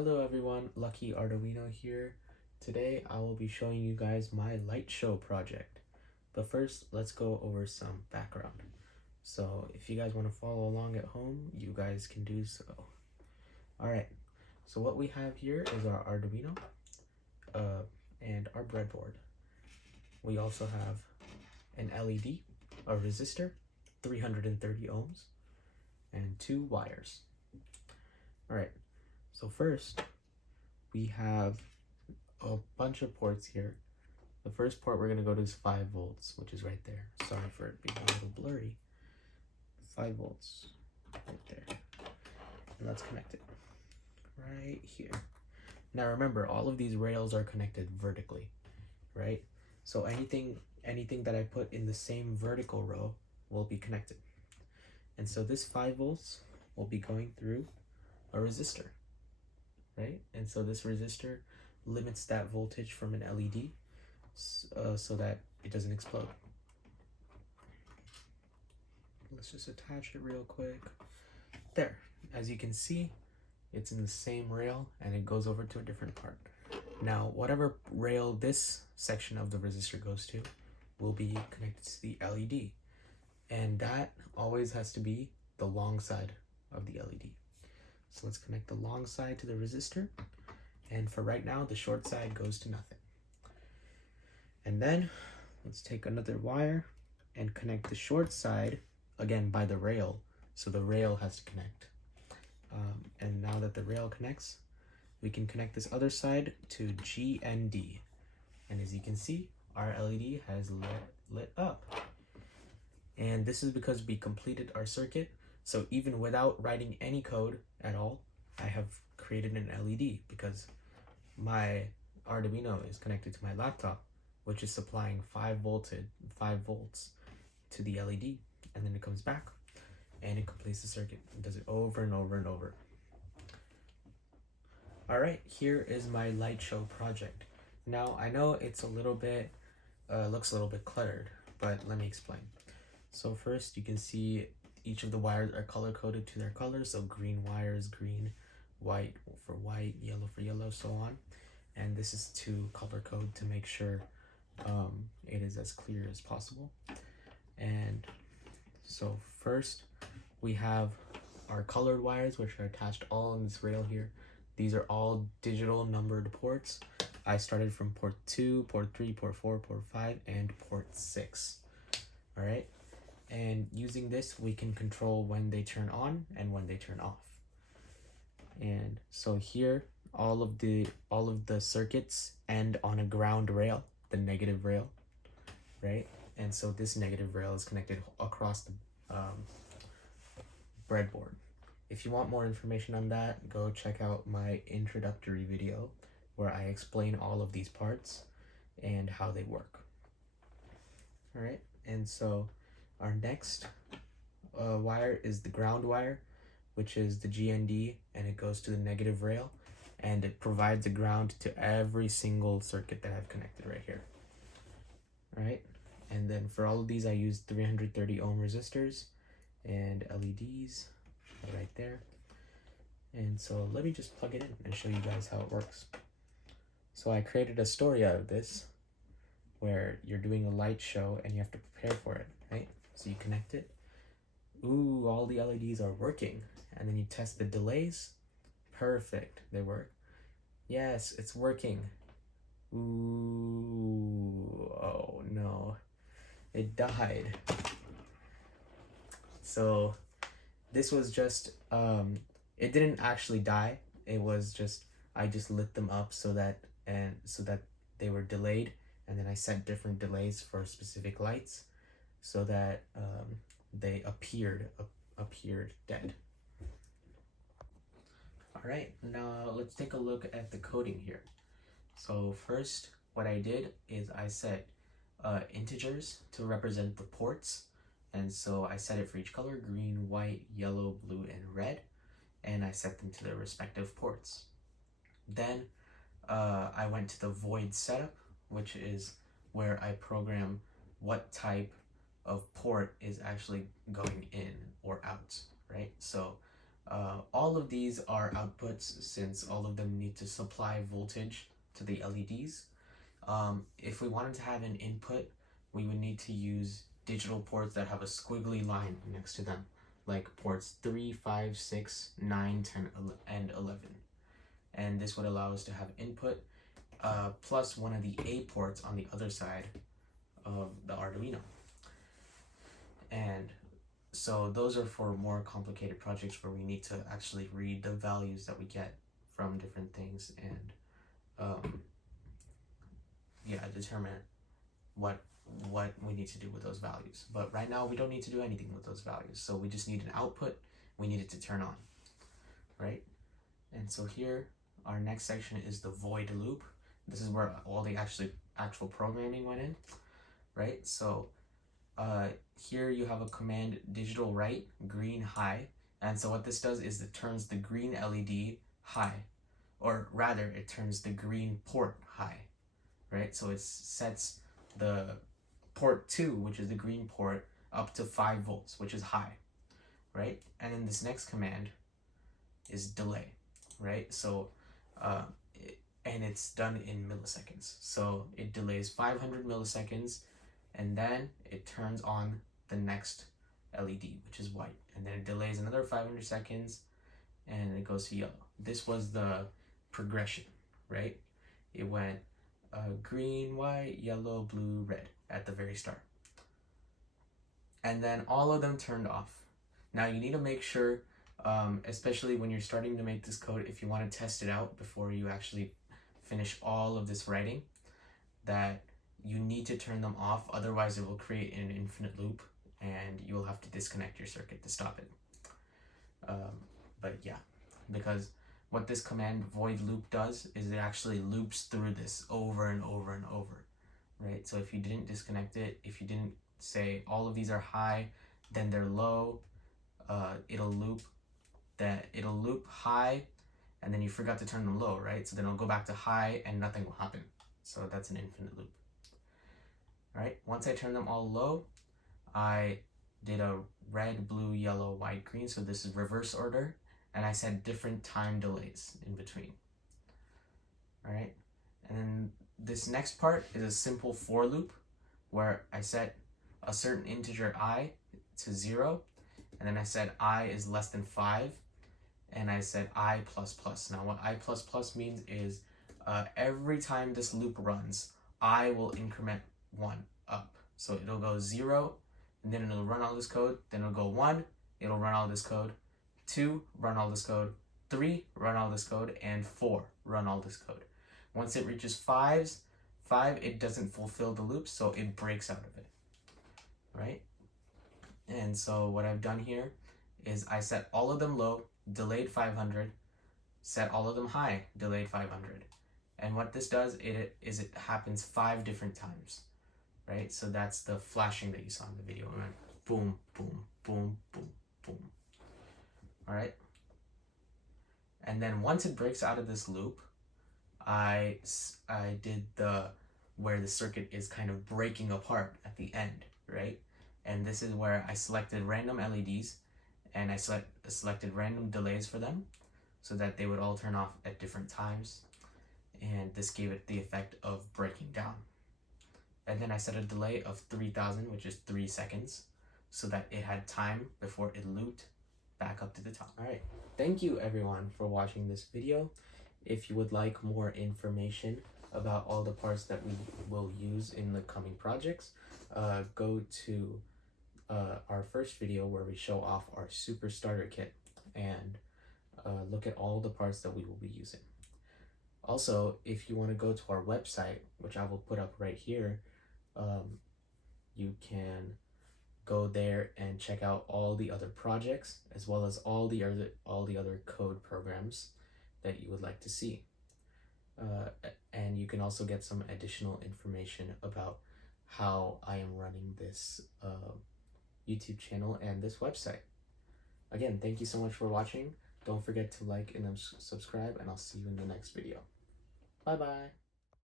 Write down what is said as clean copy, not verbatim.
Hello everyone, Lucky Arduino here. Today I will be showing you guys my light show project. But first, let's go over some background. So if you guys want to follow along at home, you guys can do so. Alright, so what we have here is our Arduino and our breadboard. We also have an LED, a resistor, 330 ohms, and 2 wires. Alright, so first we have a bunch of ports here. The first port we're going to go to is 5 volts, which is right there. Sorry for it being a little blurry. 5 volts right there. And let's connect it right here. Now remember, all of these rails are connected vertically, right? So anything that I put in the same vertical row will be connected. And so this 5 volts will be going through a resistor, right? And so this resistor limits that voltage from an LED so that it doesn't explode. Let's just attach it real quick. There, as you can see, it's in the same rail and it goes over to a different part. Now, whatever rail this section of the resistor goes to will be connected to the LED. And that always has to be the long side of the LED. So let's connect the long side to the resistor. And for right now, the short side goes to nothing. And then let's take another wire and connect the short side again by the rail. So the rail has to connect. And now that the rail connects, we can connect this other side to GND. And as you can see, our LED has lit up. And this is because we completed our circuit. So even without writing any code at all, I have created an LED because my Arduino is connected to my laptop, which is supplying 5 volts to the LED, and then it comes back and it completes the circuit. It does it over and over and over. All right, here is my light show project. Now I know it's a little bit, looks a little bit cluttered, but let me explain. So first you can see each of the wires are color coded to their color. So green wire is green, white for white, yellow for yellow, so on. And this is to color code to make sure it is as clear as possible. And so first we have our colored wires, which are attached all on this rail here. These are all digital numbered ports. I started from port 2, port 3, port 4, port 5, and port 6. All right. And using this, we can control when they turn on and when they turn off. And so here, all of the circuits end on a ground rail, the negative rail, right? And so this negative rail is connected across the breadboard. If you want more information on that, go check out my introductory video where I explain all of these parts and how they work. All right, and so our next wire is the ground wire, which is the GND, and it goes to the negative rail, and it provides a ground to every single circuit that I've connected right here. All right, and then for all of these, I used 330 ohm resistors and LEDs right there. And so let me just plug it in and show you guys how it works. So I created a story out of this where you're doing a light show and you have to prepare for it, right? So you connect it. Ooh, all the LEDs are working. And then you test the delays. Perfect, they work. Yes, it's working. Ooh, oh no, it died. So this was just, it didn't actually die. It was just, I just lit them up so that they were delayed. And then I set different delays for specific lights so that they appeared dead. All right, now let's take a look at the coding here. So first, what I did is I set integers to represent the ports. And so I set it for each color: green, white, yellow, blue, and red. And I set them to their respective ports. Then I went to the void setup, which is where I program what type of port is actually going in or out, right? So All of these are outputs since all of them need to supply voltage to the LEDs. If we wanted to have an input, we would need to use digital ports that have a squiggly line next to them, like ports 3, 5, 6, 9, 10, and 11. And this would allow us to have input plus one of the A ports on the other side of the Arduino. And so those are for more complicated projects where we need to actually read the values that we get from different things and determine what we need to do with those values. But right now we don't need to do anything with those values, so we just need an output. We need it to turn on, right? And so here our next section is the void loop. This is where all the actual programming went in, right? So here you have a command digital write green high, and so what this does is it turns the green LED high, or rather it turns the green port high, right? So it sets the port 2, which is the green port, up to 5 volts, which is high, right? And then this next command is delay, right? So and it's done in milliseconds, so it delays 500 milliseconds, and then it turns on the next LED, which is white, and then it delays another 500 seconds and it goes to yellow. This was the progression, right? It went green, white, yellow, blue, red at the very start, and then all of them turned off. Now you need to make sure, especially when you're starting to make this code, if you want to test it out before you actually finish all of this writing, that you need to turn them off, otherwise it will create an infinite loop and you'll have to disconnect your circuit to stop it. But yeah, because what this command void loop does is it actually loops through this over and over and over, right? So if you didn't disconnect it, if you didn't say all of these are high, then they're low, it'll loop high, and then you forgot to turn them low, right? So then it'll go back to high and nothing will happen. So that's an infinite loop. All right, once I turn them all low, I did a red, blue, yellow, white, green. So this is reverse order, and I set different time delays in between. All right, and then this next part is a simple for loop where I set a certain integer I to 0, and then I said I is less than 5, and I said I plus plus. Now what I plus plus means is every time this loop runs, I will increment 1 up. So it'll go 0, and then it'll run all this code, then it'll go 1, it'll run all this code, 2, run all this code, 3, run all this code, and 4, run all this code. Once it reaches 5, it doesn't fulfill the loop, so it breaks out of it, right? And so what I've done here is I set all of them low, delayed 500, set all of them high, delayed 500. And what this does, it happens 5 different times, right? So that's the flashing that you saw in the video. It went boom, boom, boom, boom, boom. All right. And then once it breaks out of this loop, I did where the circuit is kind of breaking apart at the end, right? And this is where I selected random LEDs, and I selected random delays for them so that they would all turn off at different times. And this gave it the effect of breaking down. And then I set a delay of 3000, which is 3 seconds, so that it had time before it looped back up to the top. All right, thank you everyone for watching this video. If you would like more information about all the parts that we will use in the coming projects, go to our first video where we show off our super starter kit and look at all the parts that we will be using. Also, if you want to go to our website, which I will put up right here, you can go there and check out all the other projects as well as all the other code programs that you would like to see. And you can also get some additional information about how I am running this YouTube channel and this website. Again, thank you so much for watching. Don't forget to like and subscribe, and I'll see you in the next video. Bye bye.